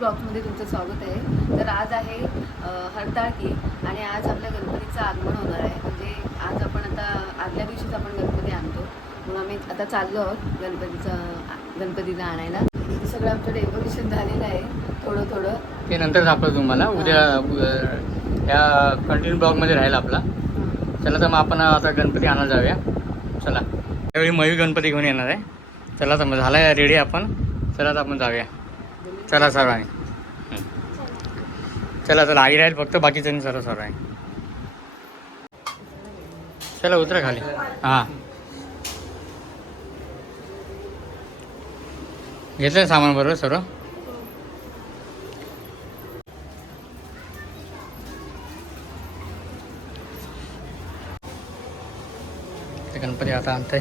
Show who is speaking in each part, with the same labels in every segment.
Speaker 1: ब्लॉकमध्ये तुमचं स्वागत आहे. तर आज आहे हरताळकी आणि आज आपल्या गणपतीचं आगमन होणार आहे. म्हणजे आज आपण आता आदल्या दिवशीच आपण गणपती आणतो. म्हणून आम्ही आता चाललो आहोत गणपतीचं गणपतीला आणायला. सगळं आमचं डेकोरेशन झालेलं आहे. थोडं थोडं.
Speaker 2: ते नंतर दाखवतो तुम्हाला. उद्या ह्या कंटिन्यू ब्लॉगमध्ये राहील आपला. चला तर मग आपण आता गणपती आणायला जाऊया. चला. त्यावेळी मयूर गणपती घेऊन येणार आहे. चला तर मग झाला रेडी आपण. चला तर आपण जाऊया. चला सर्वांनी. आहे चला चला आई राहील फक्त बाकीच्यांनी चला सर्व आहे चला उतरा खाली. हां. घेतलं सामान बरोबर सर्व? गणपती आता आणतंय.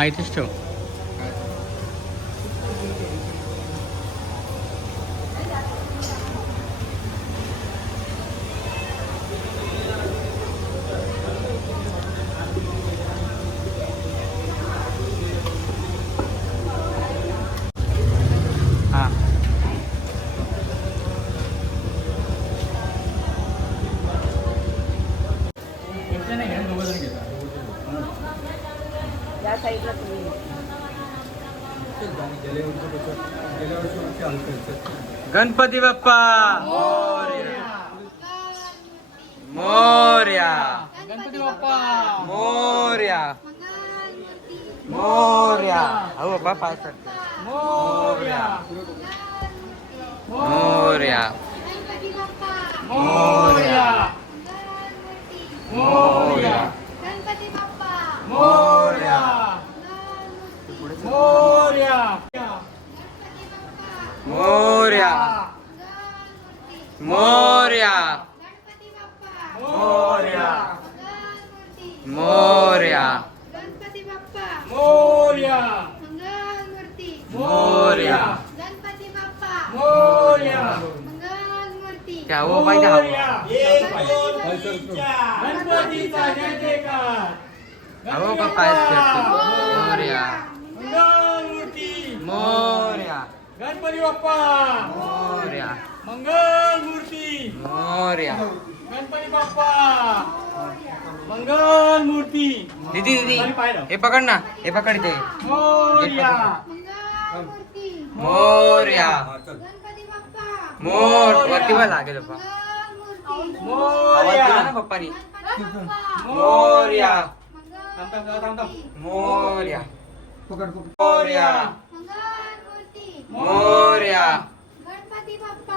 Speaker 2: हा इथेच ठेव गणपती बाप्पा. मोर्या.
Speaker 3: गणपती बाप्पा
Speaker 2: मोर्या. मोर्या. हो बाप्पा पाय
Speaker 3: मोर्या.
Speaker 2: मोर्या. मोर्या. मोर्या.
Speaker 3: गणपती बाप्पा
Speaker 2: मोर्या. मोर्या. मोर्या. मोर्या. मोर्या. मोर्या. मोर्या. मोर्या. मोर्या.
Speaker 3: मंगलमूर्ती
Speaker 2: त्या हो पाहिजे हा
Speaker 3: गणपतीचा जय जयकार
Speaker 2: हो का पाय पडते.
Speaker 3: मोर्या.
Speaker 2: मोर्या.
Speaker 3: गणपती बाप्पा!
Speaker 2: मोर्या.
Speaker 3: मंगलमूर्ती
Speaker 2: मोर्या.
Speaker 3: गणपती बाप्पा! मंगलमूर्ती
Speaker 2: दीदी दीदी लाव. हे पकड ना. हे पकड ते
Speaker 3: मोर्या!
Speaker 2: मोर्या.
Speaker 3: गणपती बाप्पा.
Speaker 2: मोर वरती पण लागेल मोर्या! पप्पानी. मोर्या. मोर्या. मोर्या
Speaker 3: मंगलमूर्ती
Speaker 2: मोर्या
Speaker 3: गणपती बाप्पा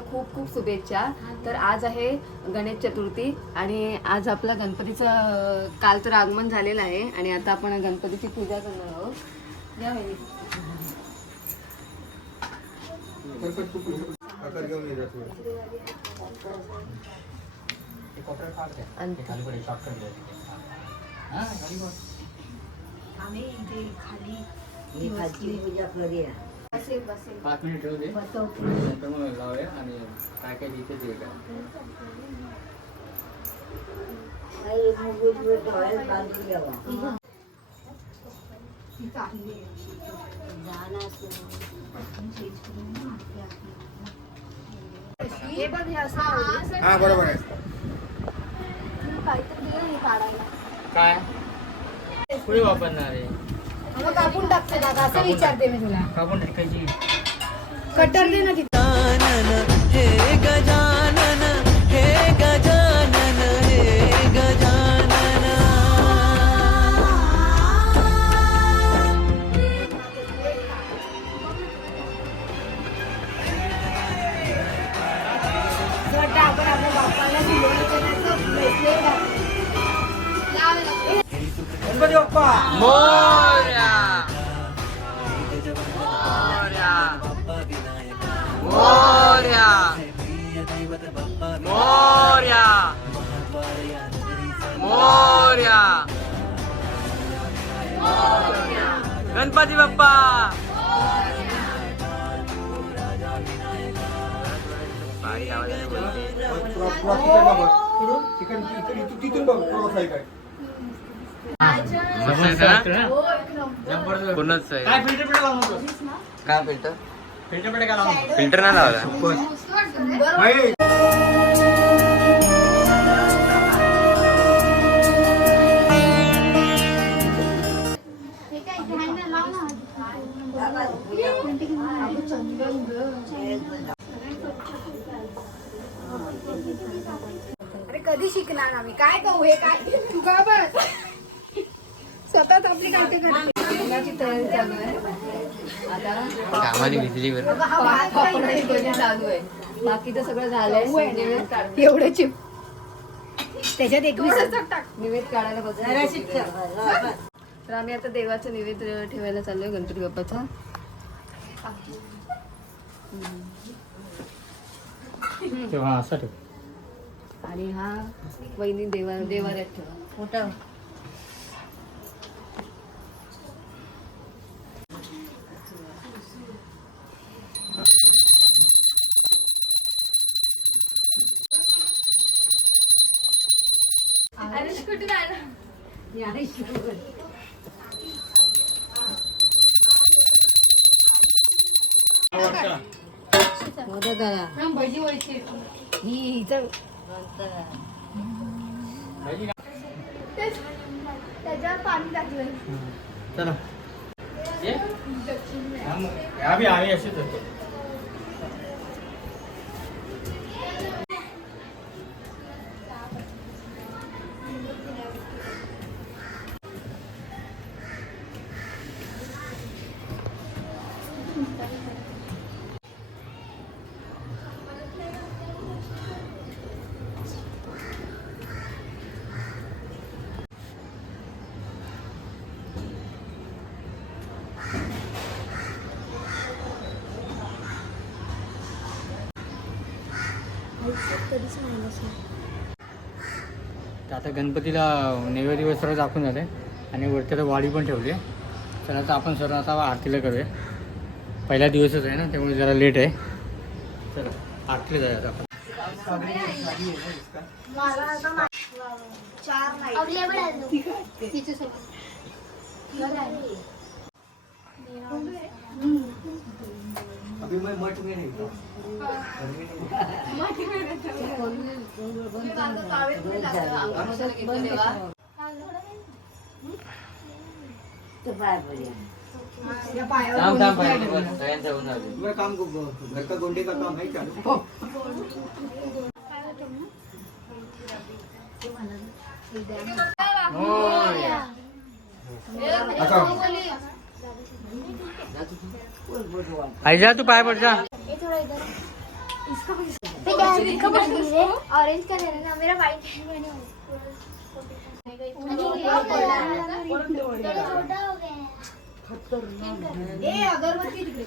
Speaker 1: गणेश चतुर्थीच्या खूप खूप शुभेच्छा. तर आज आहे गणेश चतुर्थी आणि आज आपला गणपतीचं काल तर आगमन झालेलं आहे आणि आता आपण गणपतीची पूजा करणार आहोत. या वहिनी. आणि बसेल बसेल
Speaker 4: पाच मिनिट ठेवू दे. नंतर मग लावूया आणि काय काय इथे दे का हे बघ हे असं आवडलं. हा बरोबर आहे. काहीतरी दिलं नाही काढायला.
Speaker 5: काय? पुढे वापरणार आहे?
Speaker 4: मग कापून टाकते दादा असं विचारते मी तुला.
Speaker 5: कापून टाकायची
Speaker 4: कटर दे ना तिथे.
Speaker 2: बघ काय आहे आहे.
Speaker 5: काय फिल्टर लावून होतो काय फिल्टर फिल्टर काय लावून
Speaker 2: फिल्टर नाही लावला होतो
Speaker 4: हे काय इथे आहे ना लाव ना अरे कधी शिकणार आम्ही? काय करू हे काय? तू का बस? स्वतःच आपली काय लग्नाची तयारी चालू आहे.
Speaker 2: आता कामाने भिजली बरं.
Speaker 4: चालू आहे. बाकीचं सगळं झालंय. काढ- एवढे चिप. त्याच्यात एकवीस निवेद काढायला
Speaker 1: तर आम्ही आता देवाचं निवेद ठेवायला चाललोय गणपती बाप्पाचा.
Speaker 2: तेव्हा असं ठेव.
Speaker 4: आणि हा वहिनी देवा देवाऱ्यात ठेवा. भजी वळची ही हिचं त्याच्यावर पाणी टाकलं
Speaker 2: चला. आम्ही आम्ही असेच होतो. तर आता गणपतीला नैवेद्य दिवस सर्व दाखवून झाले आणि वरती आता वाडी पण ठेवली. आहे तर आता आपण सर्व आता आरतीला करूया. पहिला दिवसच आहे ना त्यामुळे जरा लेट आहे. चला आरतीला जाऊया बस, सगळ्यांचं
Speaker 6: होऊन जाऊ दे. तुम्हें काम को घर का गोंडे का काम है. चालू
Speaker 2: मोरया. अच्छा आई जा तू पाय पड जा हे थोडं इधर
Speaker 7: ऑरेंज कलर है ना मेरा व्हाइट है छोटा हो गया है ए अगरबत्ती तिकडे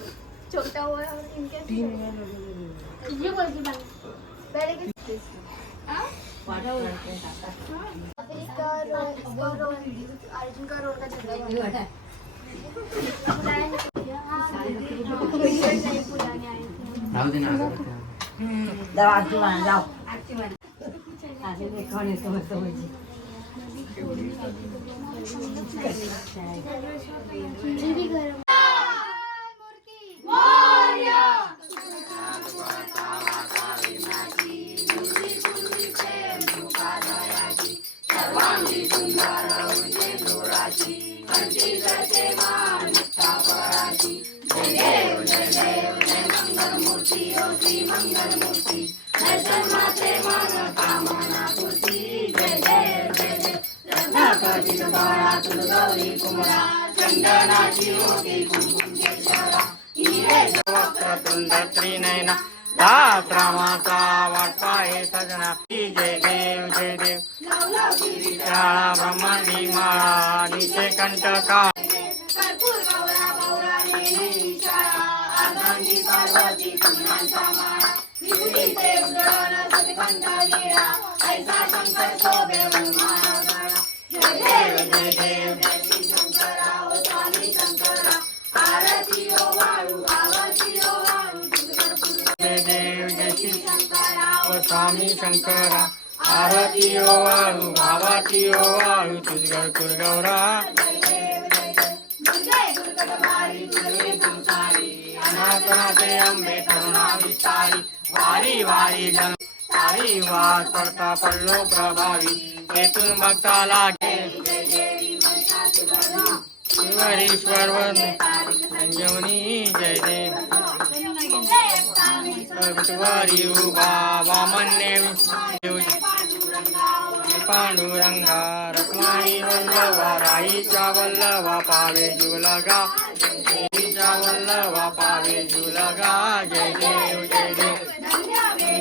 Speaker 7: छोटा हुआ है और इनके ये बोल की बात पहले के हाँ? फिर इसका रोल इसका रोल अर्जुन का रोल का चल रहा है बुलाया नहीं हाँ, नहीं बुलाने आए थे
Speaker 8: राहू दे ना
Speaker 3: ये भी गरम
Speaker 2: वक्रतुंड त्रिनयना दास रामाचा वाटपा हे सजना जय देव जय देव शाळा ब्रह्मांडी माळा निचे कंटका
Speaker 3: जय देव जय देव जय श्री ओ स्वामी शंकरा आरती ओ वाळू भावाती ओ वाळू तुझगड कुरगौरा अनाथनाथे अंबे करुणा विस्तारी वारी वारी जन सारी वाट पडता पडलो प्रभावी येथून भक्ताला घे शिवरीश्वर संजीवनी जय నమో కణాంబే కరుణా విస్తారి వారి వారి జన సారి వార్ పడతా పాండురంగా రత్నాయి వల్లవ రాయి చా పావే జులగా वल्लवा पावे जुलगा जय देव जय देव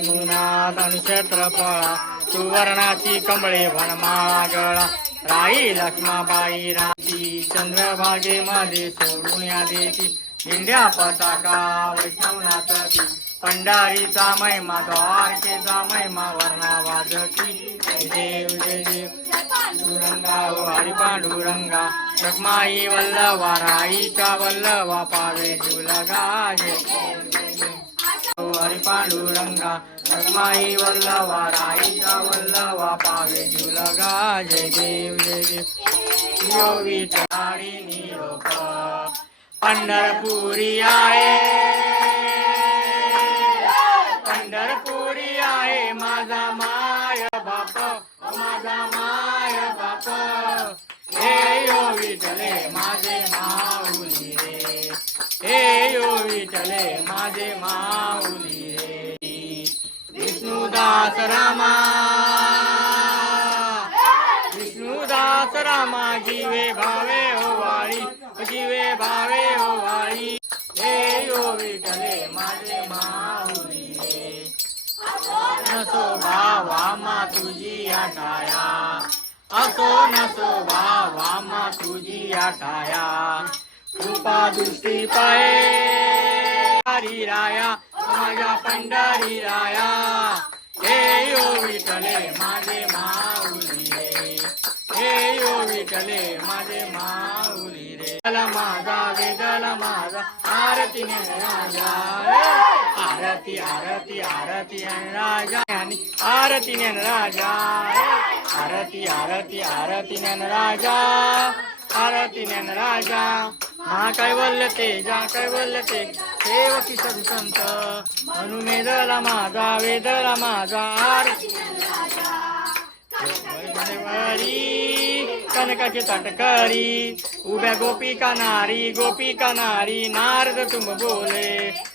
Speaker 3: गुणात क्षेत्रफळा सुवर्णाची कमळे वनमाळा गळा राई लक्ष्माबाई राती चंद्रभागेमध्ये सोडून या देती दिंड्या पताका वैष्णवनाथ पंढारीचा महिमा द्वारकेचा महिमा वर्णा वाजकी जय देव जय देव. पांडुरंगा ओ हरी पांडुरंगा रखमाई वल्लवा राईचा वल्लवा पावे जुलगा जय. हरी पांडुरंगा रखमाई वल्लवा राईचा वल्लवा पावे जुलगा जय देव जय देव. यो विचारी निरोप पंढरपुरी आहे. माझा माय बाप हे यो विठले माझे माऊली रे हे यो विठले माझे माऊली रे विष्णुदास रामा विष्णुदास रामा जीवे भावे हो वाळी जीवे भावे हो वाळी हे यो विठले माझे माऊली रे नसो भावा तुझी आटाया असो नसो वा वामा तुझी आठाया. कृपा दृष्टी पाये राया माझ्या पंढारी राया. हे यो विठले माझे माऊली रे. हे यो विठले माझे माऊली रे. वेदला माझा वेदला माझा आरतीने राजा रे. आरती आरती आरती राजा आरती ज्ञान राजा. आरती आरती आरती ज्ञान राजा. आरती ज्ञान राजा. हा कैवल्य तेजा कैवल्य ते? सेवकी सदु संत. म्हणून वेदला माझा वेदला माझा. आरती कनकाचे तटकरी. उभ्या गोपिका नारी गोपिका नारी नारद तुम बोले.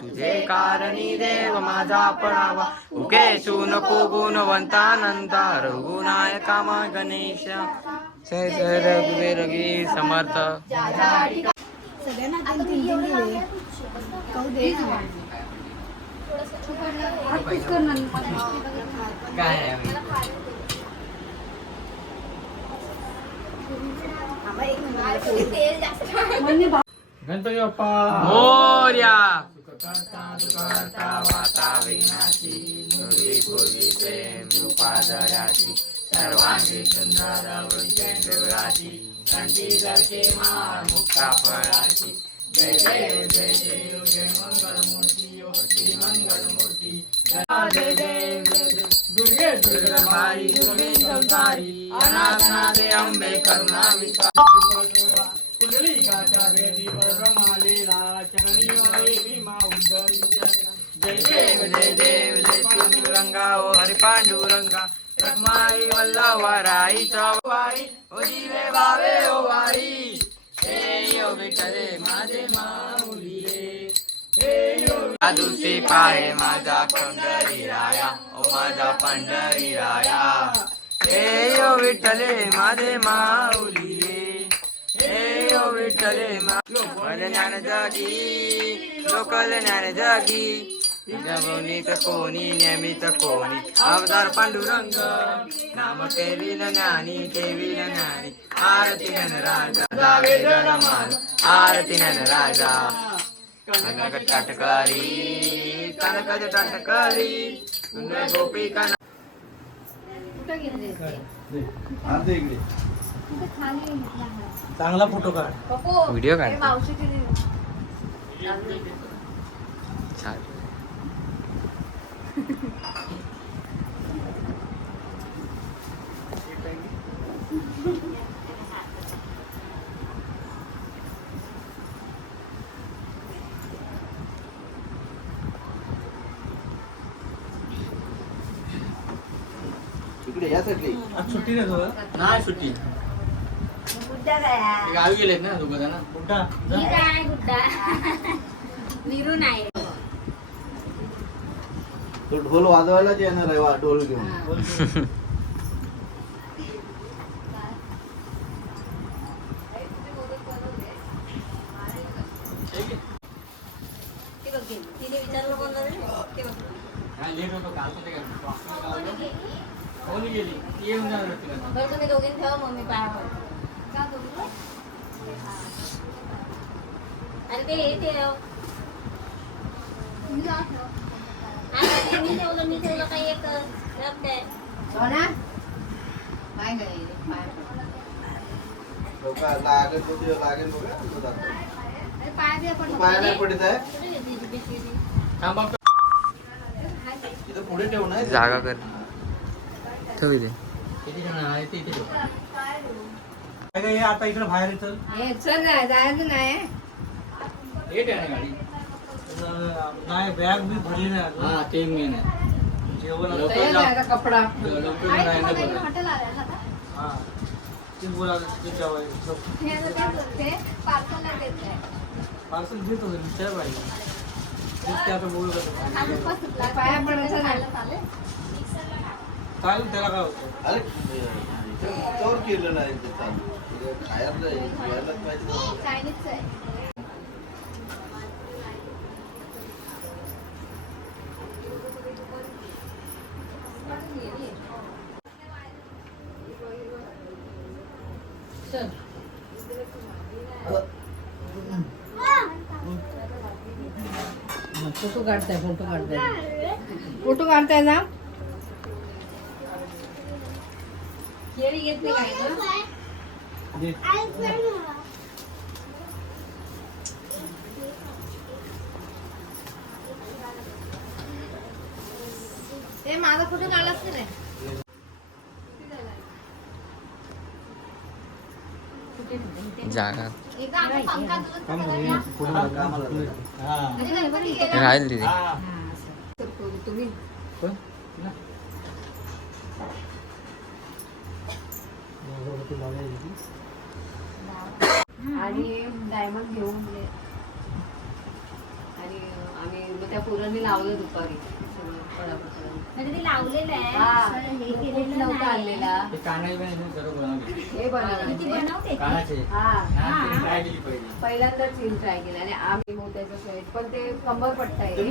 Speaker 3: तुझे कारणी देव माझा पडावा उकेशू नको गुणवंतानंता रघुनायका मा गणेश. जय जय रघुवीर समर्थ.
Speaker 4: सगळ्यांना
Speaker 2: काय. गणपती बाप्पा. मोर्या.
Speaker 3: करता वाता विघ्नाची पूर्वी पूर्वी प्रेम रूपादयाची सर्वांगी सुंदर जरके मार मुक्ता फळाची जय जय देव जय मंगल मूर्ती ओ श्री मंगल मूर्ती जय देव जय देव दुर्गे दुर्गा बाई दुर्गे संसारी अनाथनाथे अंबे करुणा विश्वास कुंडलिकाच्या वेदी परब्रह्मालीला चरणी वाळे भीमा उदय जय देव जय देव जय पांडुरंगा ओ हरी पांडुरंगा रखमाई वल्लवाराई चवाई ओ दिवे बावे ओ वारी हे ओ विठले माझे माऊली आदुसी पाय माझा पंढरी राया ओ माझा पंढरी राया हे ओ विठले माझे माऊली हे ओ विठले माझे ज्ञान जागी लोकल ज्ञान जागी। जगवणीत कोणी नेमित कोणी अवतार पांडुरंग। नाम केविल ज्ञानी केवी ज्ञानी। आरती नन राजा आरती नन राजा। टाटकारी कनक टाटकारी गोपी कन.
Speaker 5: चांगला फोटो काढ.
Speaker 2: व्हिडिओ काढ. मावशीची छान
Speaker 5: आज सुट्टी नाही तुला
Speaker 2: नाही सुट्टी. गावी गेलेत ना दोघ जण कुठं
Speaker 4: मी काय गुड्डा नीरू नाही
Speaker 5: तो ढोल वाजवायलाच येणार आहे वा ढोल घेऊन.
Speaker 4: तिने विचारलं बोललं रे? ते बघ.
Speaker 2: काय लेट होतो काल बरं
Speaker 4: तुम्ही दोघींनी ठेवा मग मी पायावर का दोघी? अरे ते हे ठेव. आता मी ठेवलं मी ठेवलं काही एक रब काय सोना? काय काय पाय पड.
Speaker 5: डोका लागेल बघ, लागेल बघा तो जातो.
Speaker 4: अरे पाय बी आपण
Speaker 5: पाय नाही पडत आहे? कुठे घेतली ती पिशवी
Speaker 2: ती? थांब. बघ. इथं पुढे ठेवू जागा कर. ठेव इथे
Speaker 5: हे आता इकडे बाहेर येतं
Speaker 4: हे जायचं नाही
Speaker 5: नाही बॅग बी भरली नाही अजून.
Speaker 2: हा ते मेन आहे
Speaker 4: जेवण कपडा. हॉटेल
Speaker 5: हा. ते बोला ते जेवायला.
Speaker 4: हे आता काय करते
Speaker 5: पार्सल देत घेत होते विचार पाहिजे ते आता
Speaker 4: सुटला. पाया पडायचं चालेल?
Speaker 5: चालेल त्याला काय होतं? अरे चोर केलं नाही ते चालू. इथं खायला यायलाच पाहिजे चायनीजचं आहे.
Speaker 4: चल. फोटो काढताय फोटो काढताय. फोटो काढताय ना? केळी घेतली काय? ते माझा फोटो काढलाच की नाही?
Speaker 2: जागा. म्हणजे. राहील तिथे तुम्ही.
Speaker 4: आणि डायमंड घेऊन. आणि आम्ही मग त्या पुरांनी लावलं दुपारी. म्हणजे ते लावलेलं आहे हा. हे हे बनवते ती. कानाचे. हा. हा,
Speaker 5: ते try केली पहिली.
Speaker 4: पहिल्यांदाच सीन ट्राय केला. आणि आम्ही मोत्याचं सेट पण ते कंबर पट्टा आहे. हे